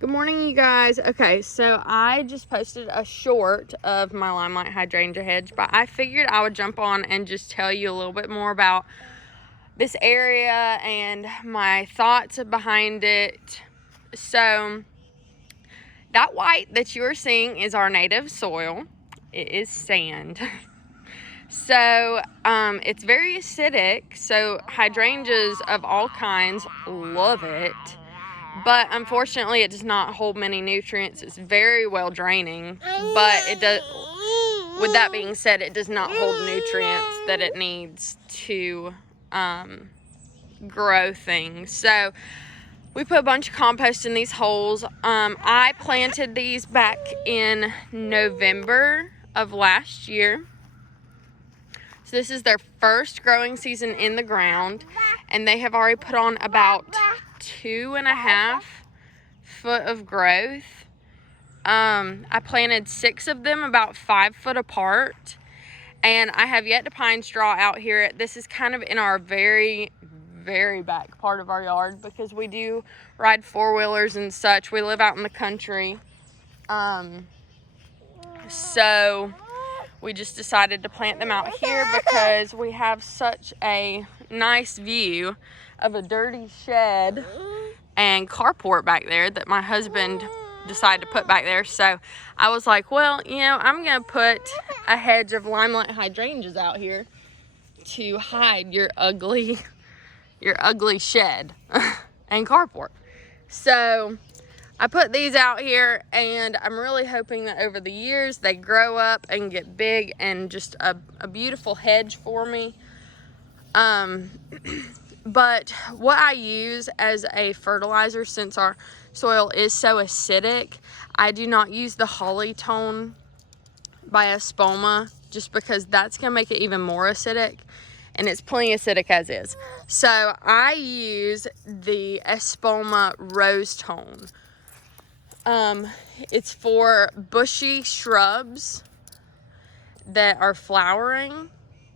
Good morning, you guys. Okay, so I just posted a short of my Limelight Hydrangea hedge, but I figured I would jump on and just tell you a little bit more about this area and my thoughts behind it. So that white that you're seeing is our native soil. It is sand. So it's very acidic, so hydrangeas of all kinds love it. But unfortunately, it does not hold many nutrients. It's very well draining, but it does. With that being said, it does not hold nutrients that it needs to grow things. So we put a bunch of compost in these holes. I planted these back in November of last year. So this is their first growing season in the ground, and they have already put on about 2.5 foot of growth. I planted 6 of them about 5 foot apart, and I have yet to pine straw out here. This is kind of in our very back part of our yard because we do ride 4-wheelers and such. We live out in the country. So we just decided to plant them out here because we have such a nice view of a dirty shed and carport back there that my husband decided to put back there. So I was like, well, I'm gonna put a hedge of Limelight hydrangeas out here to hide your ugly shed and carport. So I put these out here, and I'm really hoping that over the years they grow up and get big and just a beautiful hedge for me. But what I use as a fertilizer, since our soil is so acidic, I do not use the Holly Tone by Espoma, just because that's going to make it even more acidic, and it's plenty acidic as is. So I use the Espoma Rose Tone. It's for bushy shrubs that are flowering.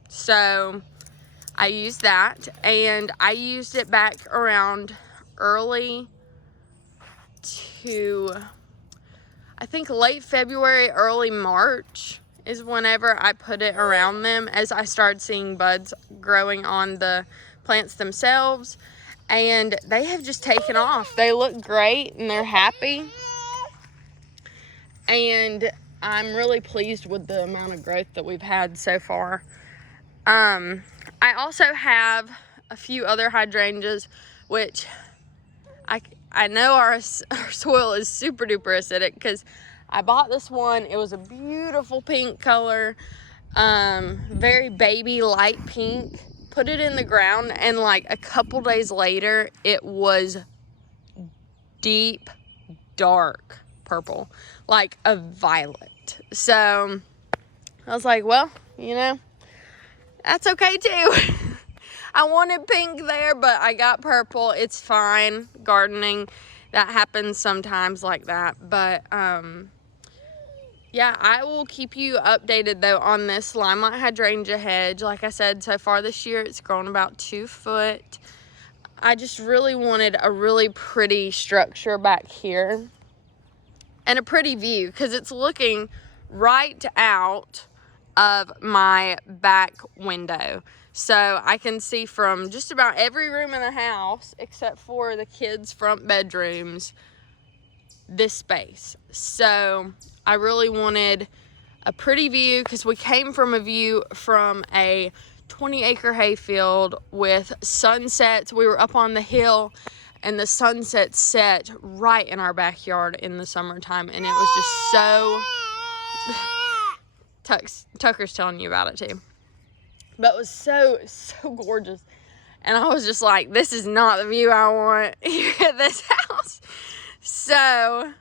So I use that, and I used it back around early to, I think, late February, early March is whenever I put it around them, as I started seeing buds growing on the plants themselves, and they have just taken off. They look great and they're happy, and I'm really pleased with the amount of growth that we've had so far. I also have a few other hydrangeas, which I know our soil is super duper acidic, because I bought this one. It was a beautiful pink color, very baby light pink. Put it in the ground, and like a couple days later, it was deep, dark purple, like a violet. So I was like, well, that's okay too. I wanted pink there, but I got purple. It's fine. Gardening, that happens sometimes like that. But yeah, I will keep you updated though on this Limelight hydrangea hedge. Like I said, so far this year it's grown about 2 foot. I just really wanted a really pretty structure back here and a pretty view, because it's looking right out of my back window. So I can see from just about every room in the house, except for the kids' front bedrooms, this space. So I really wanted a pretty view, because we came from a view from a 20-acre hayfield with sunsets. We were up on the hill, and the sunset set right in our backyard in the summertime, and it was just so Tucker's telling you about it too. But it was so gorgeous. And I was just like, this is not the view I want here at this house. So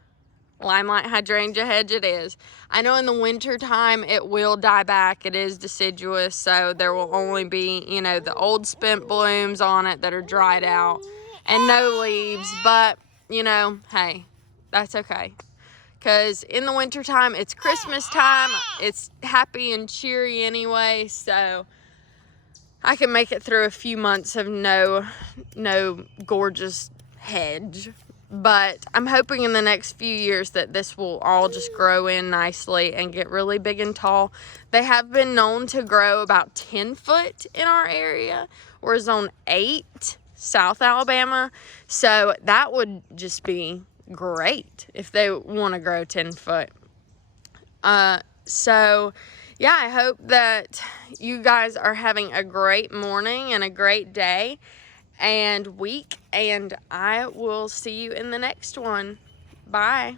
Limelight hydrangea hedge it is. I know in the winter time it will die back. It is deciduous, so there will only be, the old spent blooms on it that are dried out and no leaves. But, hey, that's okay. Because in the wintertime, it's Christmas time. It's happy and cheery anyway, so I can make it through a few months of no gorgeous hedge. But I'm hoping in the next few years that this will all just grow in nicely and get really big and tall. They have been known to grow about 10 foot in our area. We're zone 8, South Alabama. So that would just be great if they want to grow 10 foot. So yeah, I hope that you guys are having a great morning and a great day and week, and I will see you in the next one. Bye.